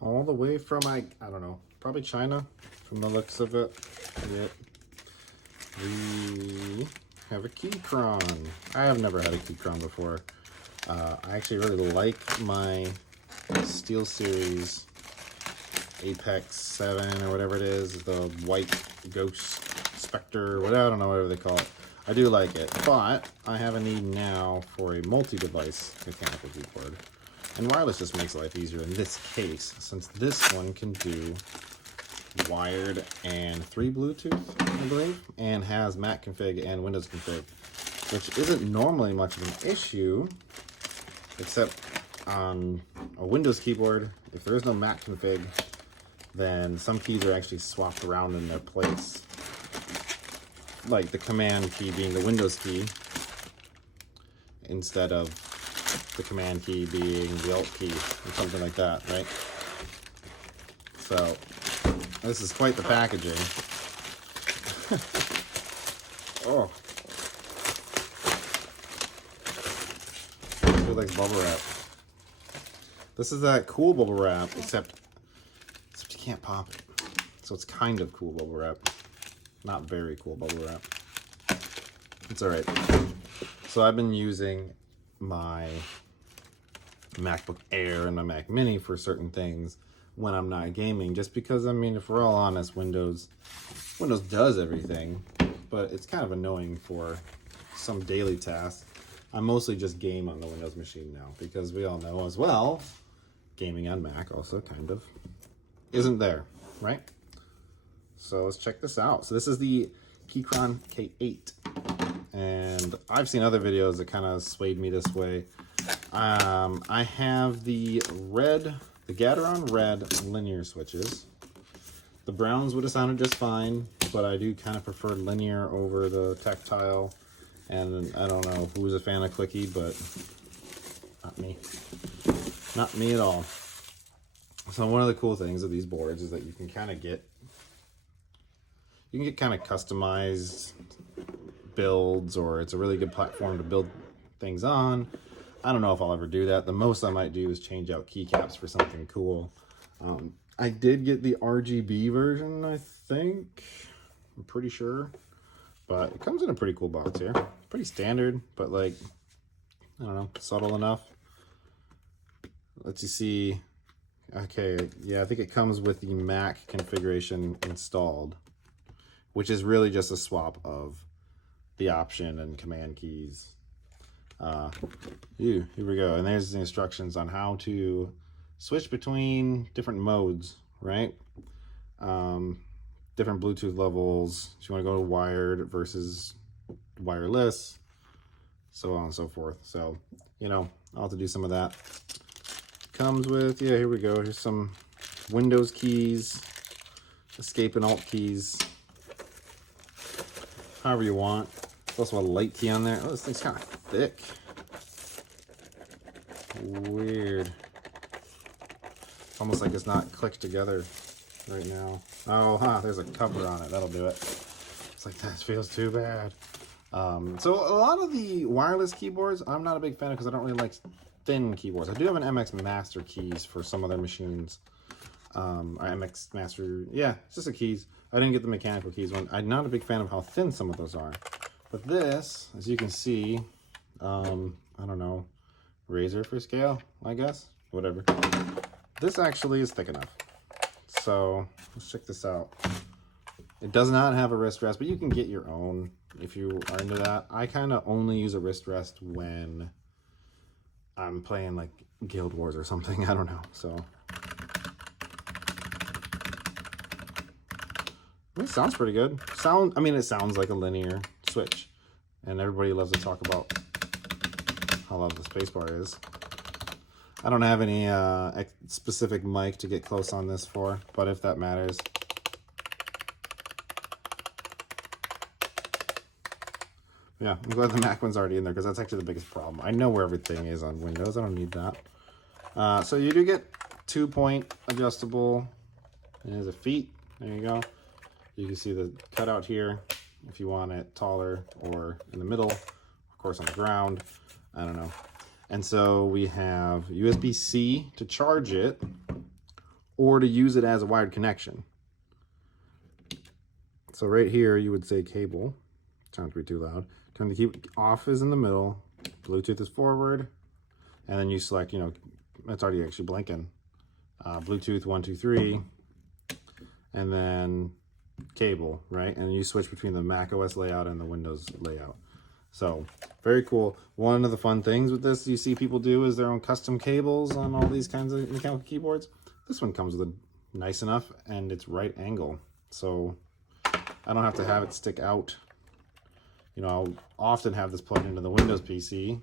all the way from, I don't know, probably China from the looks of it. Yeah. We have a Keychron. I have never had a Keychron before. I actually really like my SteelSeries Apex 7 or whatever it is, the white ghost specter, whatever, I don't know, whatever they call it. I do like it, but I have a need now for a multi-device mechanical keyboard. And wireless just makes life easier in this case, since this one can do wired and 3 Bluetooth, I believe, and has Mac config and Windows config, which isn't normally much of an issue, except on a Windows keyboard. If there is no Mac config, then some keys are actually swapped around in their place. Like the command key being the Windows key instead of the command key being the Alt key or something like that, right? So this is quite the packaging. Oh, feels like bubble wrap. This is that cool bubble wrap, except you can't pop it. So it's kind of cool bubble wrap. Not very cool bubble wrap. It's alright. So I've been using my MacBook Air and my Mac Mini for certain things when I'm not gaming, just because, I mean, if we're all honest, Windows does everything, but it's kind of annoying for some daily tasks. I mostly just game on the Windows machine now, because we all know as well, gaming on Mac also kind of isn't there, right? So let's check this out. So this is the Keychron V8, and I've seen other videos that kind of swayed me this way. I have the Gateron red linear switches. The browns would have sounded just fine, but I do kind of prefer linear over the tactile. And I don't know who's a fan of clicky, but not me. Not me at all. So one of the cool things of these boards is that you can kind of get kind of customized builds, or it's a really good platform to build things on. I don't know if I'll ever do that. The most I might do is change out keycaps for something cool. I did get the RGB version, I think. I'm pretty sure. But it comes in a pretty cool box here. Pretty standard, but like, I don't know, subtle enough. Let's see. Okay, yeah, I think it comes with the Mac configuration installed, which is really just a swap of the option and command keys. Here we go. And there's the instructions on how to switch between different modes, right? Different Bluetooth levels. So you want to go to wired versus wireless, so on and so forth. So, you know, I'll have to do some of that. Comes with, yeah, here we go. Here's some Windows keys, escape and alt keys, however you want. There's also a light key on there. Oh, this thing's kind of thick. Weird. It's almost like it's not clicked together right now. Oh, there's a cover on it. That'll do it. It's like, that feels too bad. So a lot of the wireless keyboards, I'm not a big fan of, because I don't really like thin keyboards. I do have an MX Master keys for some of their machines. Or MX Master, yeah, it's just the keys. I didn't get the mechanical keys one. I'm not a big fan of how thin some of those are. But this, as you can see, I don't know, razor for scale, I guess, whatever. This actually is thick enough. So let's check this out. It does not have a wrist rest, but you can get your own if you are into that. I kind of only use a wrist rest when I'm playing like Guild Wars or something. I don't know. So it sounds pretty good. I mean, it sounds like a linear switch, and everybody loves to talk about how loud the spacebar is. I don't have any specific mic to get close on this for, but if that matters. Yeah, I'm glad the Mac one's already in there, because that's actually the biggest problem. I know where everything is on Windows. I don't need that. So you do get 2-point adjustable. There's a feet. There you go. You can see the cutout here if you want it taller or in the middle, of course on the ground. I don't know. And so we have USB-C to charge it, or to use it as a wired connection. So right here, you would say cable. Try not to be too loud. Turn the key off is in the middle. Bluetooth is forward. And then you select, you know, it's already actually blinking. Bluetooth 1, 2, 3. And then cable, right? And you switch between the Mac OS layout and the Windows layout. So very cool. One of the fun things with this you see people do is their own custom cables on all these kinds of mechanical keyboards. This one comes with a nice enough, and it's right angle. So I don't have to have it stick out. You know, I'll often have this plugged into the Windows PC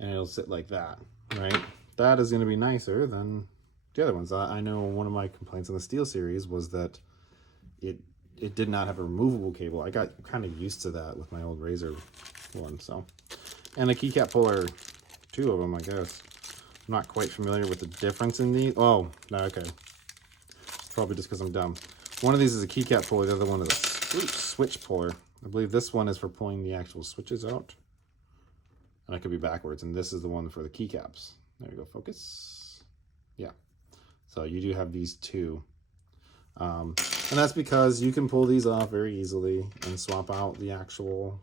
and it'll sit like that, right? That is going to be nicer than the other ones. I know one of my complaints on the Steel series was that it did not have a removable cable. I got kind of used to that with my old Razer one. So, and a keycap puller, 2 of them, I guess. I'm not quite familiar with the difference in these. Oh, no, okay. Probably just because I'm dumb. One of these is a keycap puller. The other one is a switch puller. I believe this one is for pulling the actual switches out. And I could be backwards. And this is the one for the keycaps. There you go, focus. Yeah. So you do have these 2. And that's because you can pull these off very easily and swap out the actual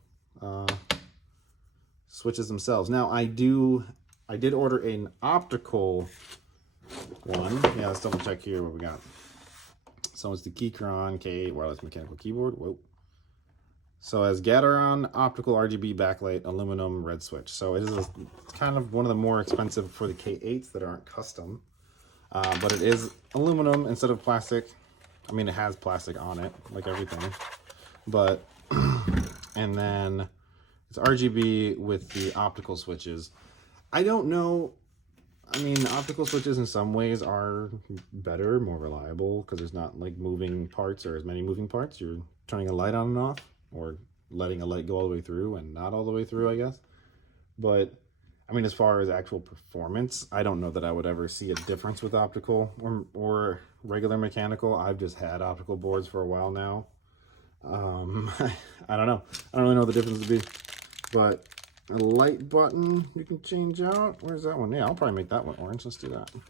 switches themselves. Now I did order an optical one. Yeah, let's double check here what we got. So it's the Keychron V8 wireless mechanical keyboard. Whoa. So it has Gateron optical RGB backlight aluminum red switch. So it is kind of one of the more expensive for the K8s that aren't custom. But it is aluminum instead of plastic. I mean, it has plastic on it, like everything. But, and then it's RGB with the optical switches. I don't know. I mean, optical switches in some ways are better, more reliable, because there's not like moving parts or as many moving parts. You're turning a light on and off, or letting a light go all the way through and not all the way through, I guess. But I mean, as far as actual performance, I don't know that I would ever see a difference with optical or regular mechanical. I've just had optical boards for a while now. I don't know. I don't really know what the difference would be. But a light button you can change out. Where's that one? Yeah, I'll probably make that one orange. Let's do that. And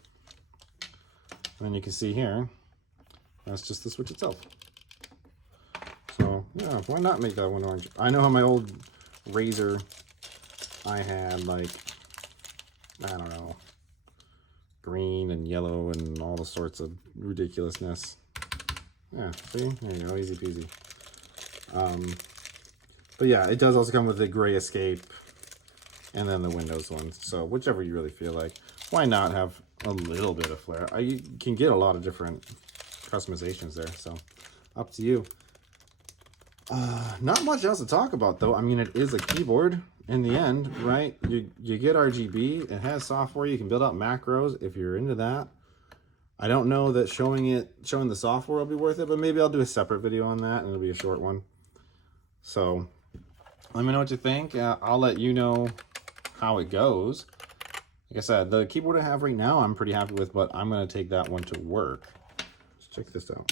then you can see here, that's just the switch itself. So, yeah, why not make that one orange? I know on my old Razer, I had like, I don't know, green and yellow and all the sorts of ridiculousness. Yeah, see? There you go, easy peasy. But yeah, it does also come with the gray escape and then the Windows one. So whichever you really feel like. Why not have a little bit of flair? You can get a lot of different customizations there, so up to you. Not much else to talk about though. I mean, it is a keyboard in the end, right? You get RGB, it has software, you can build out macros if you're into that. I don't know that showing the software will be worth it, but maybe I'll do a separate video on that and it'll be a short one. So let me know what you think. I'll let you know how it goes. Like I said, the keyboard I have right now I'm pretty happy with, but I'm going to take that one to work. Let's check this out.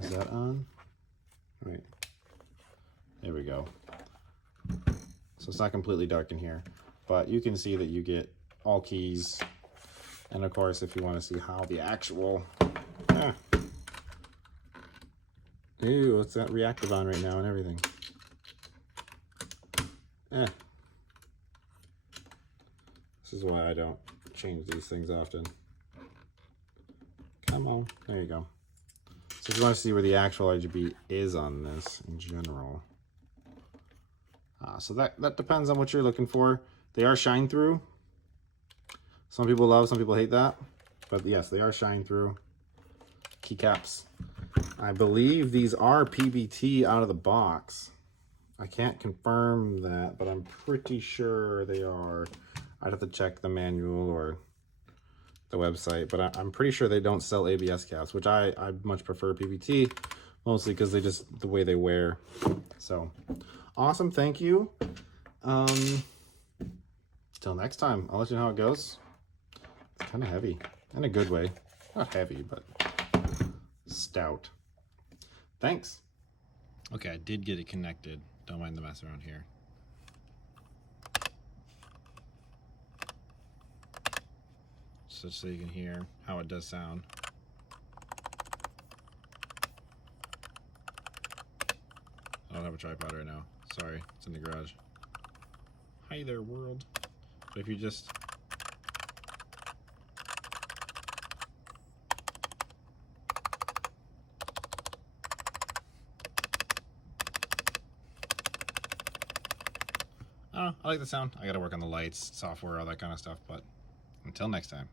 Is that on? Right. There we go. So it's not completely dark in here, but you can see that you get all keys. And of course, if you want to see how the actual... Ew, what's that reactive on right now and everything? This is why I don't change these things often. Come on, there you go. So if you want to see where the actual RGB is on this in general. So that depends on what you're looking for. They are shine through. Some people love, some people hate that. But yes, they are shine through keycaps. I believe these are PBT out of the box. I can't confirm that, but I'm pretty sure they are. I'd have to check the manual or the website, but I'm pretty sure they don't sell ABS caps, which I much prefer PBT, mostly because they just, the way they wear. So, awesome, thank you. Till next time, I'll let you know how it goes. It's kind of heavy, in a good way. Not heavy, but stout. Thanks. Okay, I did get it connected. Don't mind the mess around here. just so you can hear how it does sound. I don't have a tripod right now. Sorry, it's in the garage. Hi there, world. But if you just... I like the sound. I gotta work on the lights, software, all that kind of stuff, but until next time.